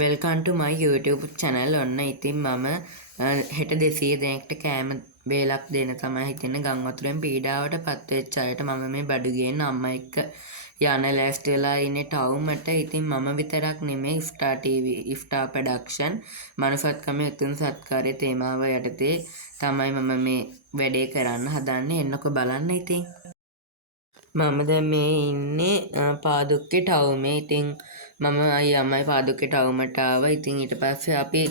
Welcome ටු මයි YouTube channel. ඔන්න ඉතින් මම හෙට 200 දෙනෙක්ට කෑම වේලක් දෙන්න තමයි හිතන්නේ. ගම් වතුරෙන් පීඩාවට පත් වෙච්ච අයට මම මේ බඩුගේන අම්මා එක්ක යන ලෑස්ති වෙලා ඉන්නේ ටවුමට. ඉතින් මම විතරක් නෙමෙයි ඉෆ්ටා TV ඉෆ්ටා ප්‍රොඩක්ෂන් මනුස්සත්කමේ උතුම් සත්කාරයේ තේමාව යටතේ තමයි මම මේ වැඩේ කරන්න හදන්නේ. එන්නකො බලන්න ඉතින්. මම දැන් මේ ඉන්නේ පාදුක්කේ ටවුමේ. ඉතින් මම අයියමයි පාදුක්කේ ටවුමට ආවා. ඉතින් ඊට පස්සේ අපි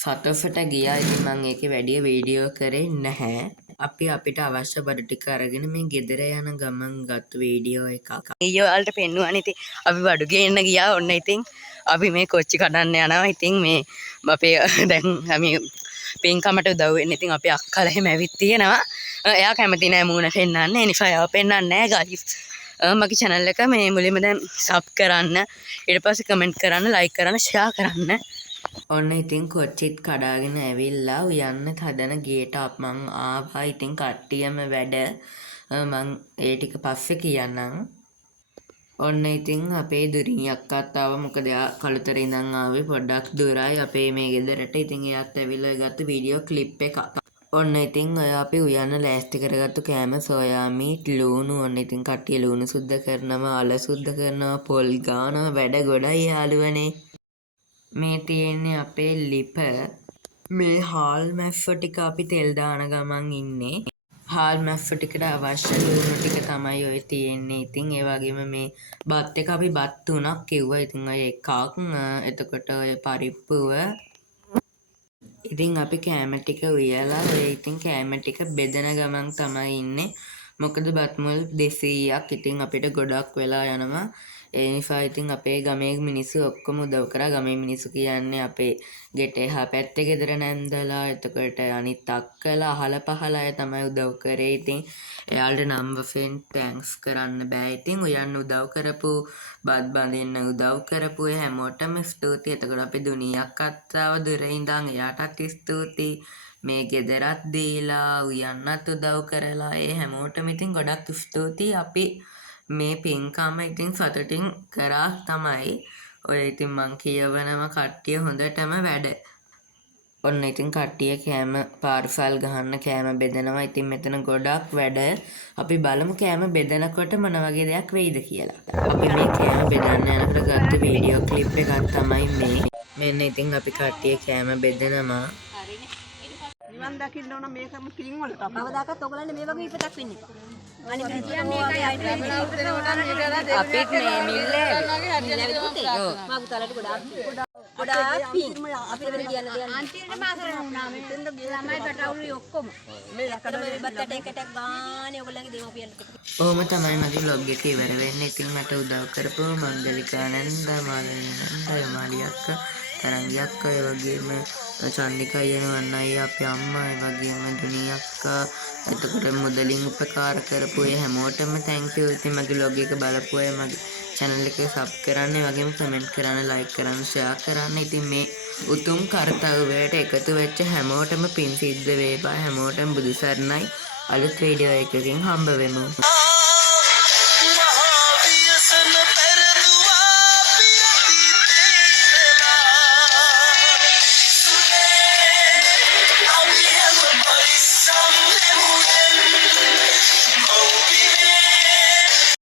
සතොෆට ගියා. ඉතින් මම ඒකේ වැඩි වීඩියෝ කරේ නැහැ. අපි අපිට අවශ්‍ය බඩු ටික අරගෙන මේ ගෙදර යන ගමන් ගත්ත වීඩියෝ එකක්. ඊයෝ වලට පෙන්නුවානේ. ඉතින් අපි බඩු ගේන්න ගියා. ඔන්න ඉතින් අපි මේ කොච්චි කඩන්න යනවා. ඉතින් මේ අපේ දැන් අපි පින්කමට උදව් වෙන්න. ඉතින් අපි අක්කලා එහෙම ඇවිත් තියෙනවා. එයා කැමති නෑ මූණ පෙන්නන්න. ඒ නිසා එයාව පෙන්නන්නේ නෑ ගයිස්. මගේ channel එක මේ මුලින්ම දැන් සබ් කරන්න, ඊට පස්සේ කමෙන්ට් කරන්න, ලයික් කරන්න, ෂෙයා කරන්න. ඔන්න ඉතින් කොච්චිත් කඩාගෙන ඇවිල්ලා උයන්න හදන ගේට මං ආවා. ඉතින් කට්ටියම වැඩ මං ඒ ටික පස්සේ කියන්නම්. ඔන්න ඉතින් අපේ දුරින් අක්කාත් ආවා. මොකද එයා කළුතරේ ඉඳන් ආවේ පොඩ්ඩක් දුරයි අපේ මේ ගෙදරට. ඉතින් එයාත් ඇවිල්ලා ගත්ත වීඩියෝ ක්ලිප් එකක්. ඔන්න ඉතින් ඔය අපි උයන්න ලෑස්ති කරගත්තු කෑම සෝයා මීට් ලූණු. ඔන්න ඉතින් කට්ටිය ලූණු සුද්ධ කරනවා, අල සුද්ධ කරනවා, පොල් ගානවා, වැඩ ගොඩයි යාළුවනේ. මේ තියෙන්නේ අපේ ලිප. මේ හාල් මැෆ්ෆ ටික අපි තෙල් දාන ගමන් ඉන්නේ. හාල් මැෆ්ෆ ටිකට අවශ්‍ය ලූණු ටික තමයි ඔය තියෙන්නේ. ඉතින් ඒ වගේම මේ බත් එක අපි බත් 3ක් කිව්වා. ඉතින් ඔය එකක් එතකොට ඔය පරිප්පුව. ඉතින් අපි කෑම ටික උයලා ඔය ඉතින් කෑම ටික බෙදන ගමන් තමයි ඉන්නේ. මොකද බත් මුල් 200ක් ඉතින් අපිට ගොඩක් වෙලා යනවා. ඒ නිසා ඉතින් අපේ ගමේ මිනිස්සු ඔක්කොම උදව් කරා. ගමේ මිනිස්සු කියන්නේ අපේ ගෙට එහා පැත්තේ ගෙදර නැන්දලා, එතකොට අනිත් අක්කලා අහල පහල අය තමයි උදව් කරේ. ඉතින් එයාලට නම් වශයෙන් තෑන්ක්ස් කරන්න බෑ. ඉතින් උයන්න උදව් කරපු, බත් බඳින්න උදව් කරපු හැමෝටම ස්තුතියි. එතකොට අපි දුනියක් අත්තාව දුර ඉඳන් එයාටත් ස්තුතියි. මේ ගෙදරත් දීලා උයන්නත් උදව් කරලා ඒ හැමෝටම ඉතින් ගොඩක් ස්තුතියි. අපි මේ පින්කම ඉතින් සතුටින් කරා තමයි. ඔය ඉතින් මං කියවනම කට්ටිය හොඳටම වැඩ. ඔන්න ඉතින් කට්ටිය කෑම පාර්සල් ගහන්න කෑම බෙදනවා. ඉතින් මෙතන ගොඩක් වැඩ. අපි බලමු කෑම බෙදනකොට මොන වගේ දෙයක් වෙයිද කියලා. අපි මේ කෑම බෙදන්න යනකොට ගත්ත වීඩියෝ ක්ලිප් එකක් තමයි මේ. මෙන්න ඉතින් අපි කට්ටිය කෑම බෙදනවා. නිවන් දකින්න ඕන මේකම පින් වලට කවදාකවත් ඔයගලන්ට මේ වගේ ඉපතක් වෙන්න එපා. අනිත් කියන්නේ ඒකයි අපිත් මේ මිල්ලේ මග තලට ගොඩාක් පින් අපිට වෙන කියන්න දෙයක් අන්තිමට මාසෙට වුණා මෙතෙන්ද ළමයි පැටවුලු ඔක්කොම මේ ලකට බත්තට එකටක් ගානේ ඔයගලන්ගේ දෙමෝපියන්ට. ඔහොම තමයි මගේ vlog එක ඉවර වෙන්නේ. ඉතින් මට උදව් කරපු මංගලිකානන්ද, මාලිනි අක්කා, තරංගි අක්කා, ඒ වගේම චන්දිකා යනවන්න අය අපේ අම්මා, ඒ වගේම දුනී අක්කා, එතකොට මුදලින් උපකාර කරපු අය හැමෝටම thank you. ඉතින් මගේ vlog එක බලපු අය මගේ channel එක sub කරන්න, ඒ වගේම comment කරන්න, like කරන්න, share කරන්න. ඉතින් මේ උතුම් කාර්යයට එකතු වෙච්ච හැමෝටම පින් සිද්ධ වේවා. හැමෝටම බුදු සරණයි. අලුත් වීඩියෝ එකකින් හම්බ වෙමු.